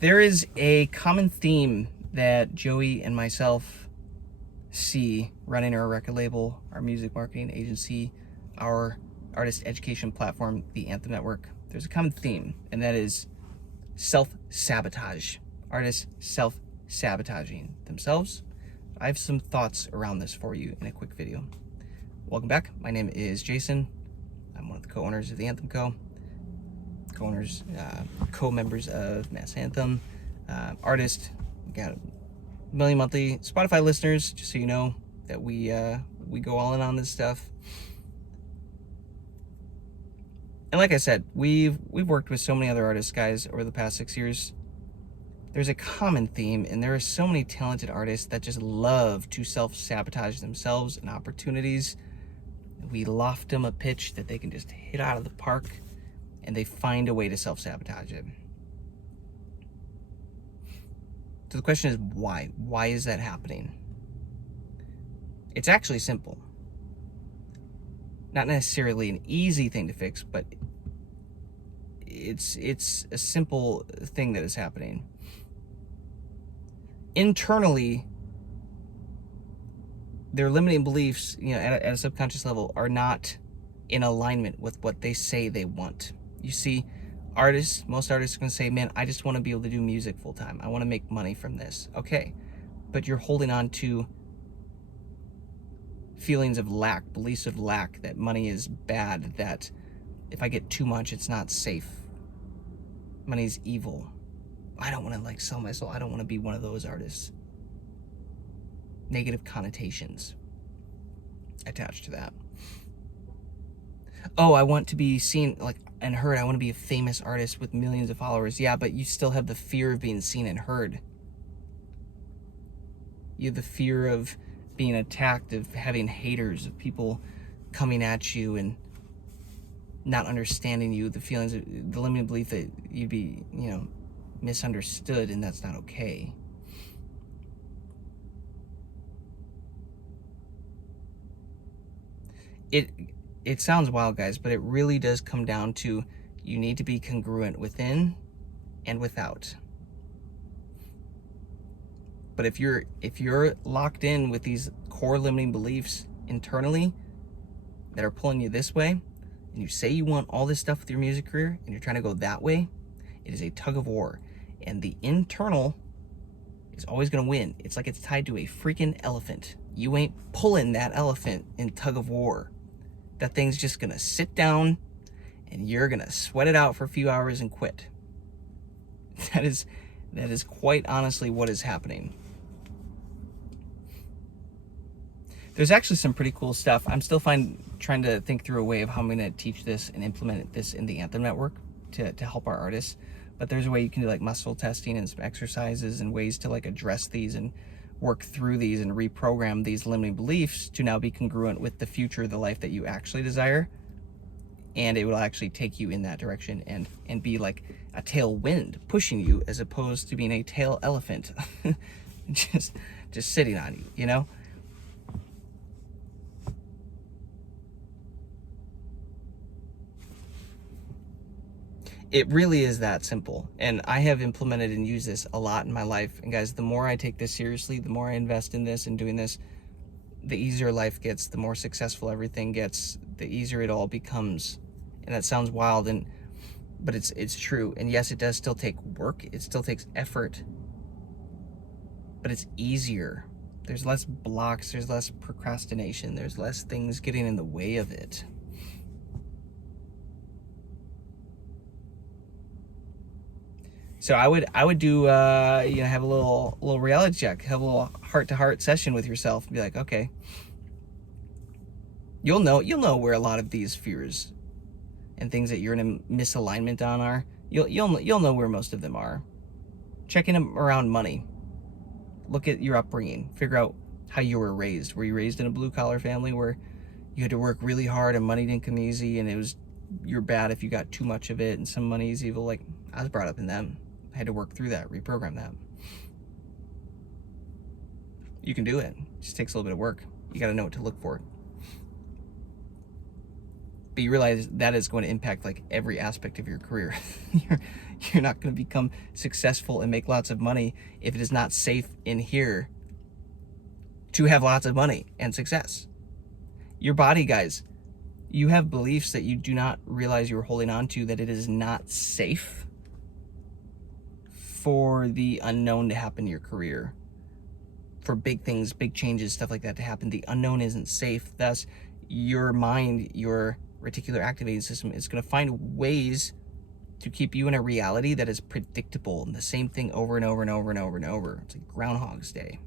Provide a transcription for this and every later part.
There is a common theme that Joey and myself see running our record label, our music marketing agency, our artist education platform, the Anthem Network. There's a common theme, and that is self-sabotage. Artists self-sabotaging themselves. I have some thoughts around this for you in a quick video. Welcome back. My name is Jason. I'm one of the co-owners of the Anthem Co. Co-members of Mass Anthem, artist. We got 1 million monthly Spotify listeners, just so you know that we go all in on this stuff. And like I said, we've worked with so many other artists, guys, over the past 6 years. There's a common theme, and there are so many talented artists that just love to self-sabotage themselves and opportunities. We loft them a pitch that they can just hit out of the park, and they find a way to self-sabotage it. So the question is why? Why is that happening? It's actually simple. Not necessarily an easy thing to fix, but it's a simple thing that is happening. Internally, their limiting beliefs, at a subconscious level, are not in alignment with what they say they want. You see, most artists are going to say, man, I just want to be able to do music full time. I want to make money from this. Okay, but you're holding on to feelings of lack, beliefs of lack, that money is bad, that if I get too much, it's not safe. Money's evil. I don't want to sell my soul. I don't want to be one of those artists. Negative connotations attached to that. Oh, I want to be seen and heard. I want to be a famous artist with millions of followers. Yeah, but you still have the fear of being seen and heard. You have the fear of being attacked, of having haters, of people coming at you and not understanding you, the feelings, the limiting belief that you'd be, misunderstood, and that's not okay. It sounds wild, guys, but it really does come down to you need to be congruent within and without. But if you're locked in with these core limiting beliefs internally that are pulling you this way, and you say you want all this stuff with your music career and you're trying to go that way, it is a tug of war. And the internal is always going to win. It's like it's tied to a freaking elephant. You ain't pulling that elephant in tug of war. That thing's just going to sit down and you're going to sweat it out for a few hours and quit. That is quite honestly what is happening. There's actually some pretty cool stuff. I'm still trying to think through a way of how I'm going to teach this and implement this in the Anthem Network to help our artists. But there's a way you can do muscle testing and some exercises and ways to address these and work through these and reprogram these limiting beliefs to now be congruent with the future, the life that you actually desire. And it will actually take you in that direction and be like a tailwind pushing you, as opposed to being a tail elephant just sitting on you, It really is that simple. And I have implemented and used this a lot in my life. And guys, the more I take this seriously, the more I invest in this and doing this, the easier life gets, the more successful everything gets, the easier it all becomes. And that sounds wild, but it's true. And yes, it does still take work. It still takes effort, but it's easier. There's less blocks, there's less procrastination, there's less things getting in the way of it. So I would do have a little reality check, have a little heart-to-heart session with yourself, and be like, okay, you'll know where a lot of these fears and things that you're in a misalignment on are. You'll know where most of them are. Check in around money. Look at your upbringing. Figure out how you were raised. Were you raised in a blue-collar family where you had to work really hard and money didn't come easy, and you're bad if you got too much of it, and some money is evil? I was brought up in them. I had to work through that, reprogram that. You can do it. It just takes a little bit of work. You got to know what to look for. But you realize that is going to impact every aspect of your career. You're not going to become successful and make lots of money if it is not safe in here to have lots of money and success. Your body, guys, you have beliefs that you do not realize you're holding on to, that it is not safe for the unknown to happen in your career, for big things, big changes, stuff like that to happen. The unknown isn't safe. Thus, your mind, your reticular activating system is going to find ways to keep you in a reality that is predictable and the same thing over and over and over and over and over. It's like Groundhog's Day.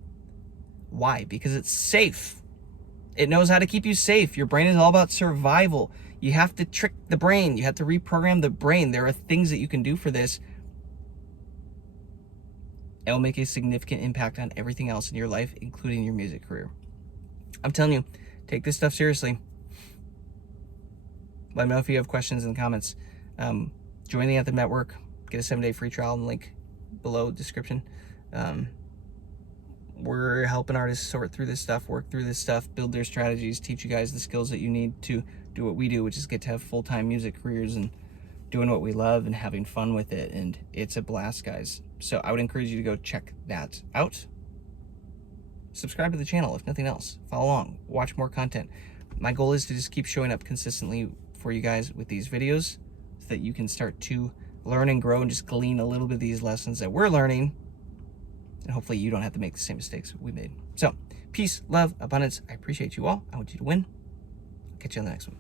Why? Because it's safe. It knows how to keep you safe. Your brain is all about survival. You have to trick the brain. You have to reprogram the brain. There are things that you can do for this. It will make a significant impact on everything else in your life, including your music career. I'm telling you, take this stuff seriously. Let me know if you have questions in the comments. Join the Anthem Network. Get a 7-day free trial in the link below description. We're helping artists sort through this stuff, work through this stuff, build their strategies, teach you guys the skills that you need to do what we do, which is get to have full-time music careers and doing what we love and having fun with it. And it's a blast, guys. So I would encourage you to go check that out. Subscribe to the channel, if nothing else. Follow along, watch more content. My goal is to just keep showing up consistently for you guys with these videos so that you can start to learn and grow and just glean a little bit of these lessons that we're learning. And hopefully you don't have to make the same mistakes we made. So, peace, love, abundance. I appreciate you all. I want you to win. Catch you on the next one.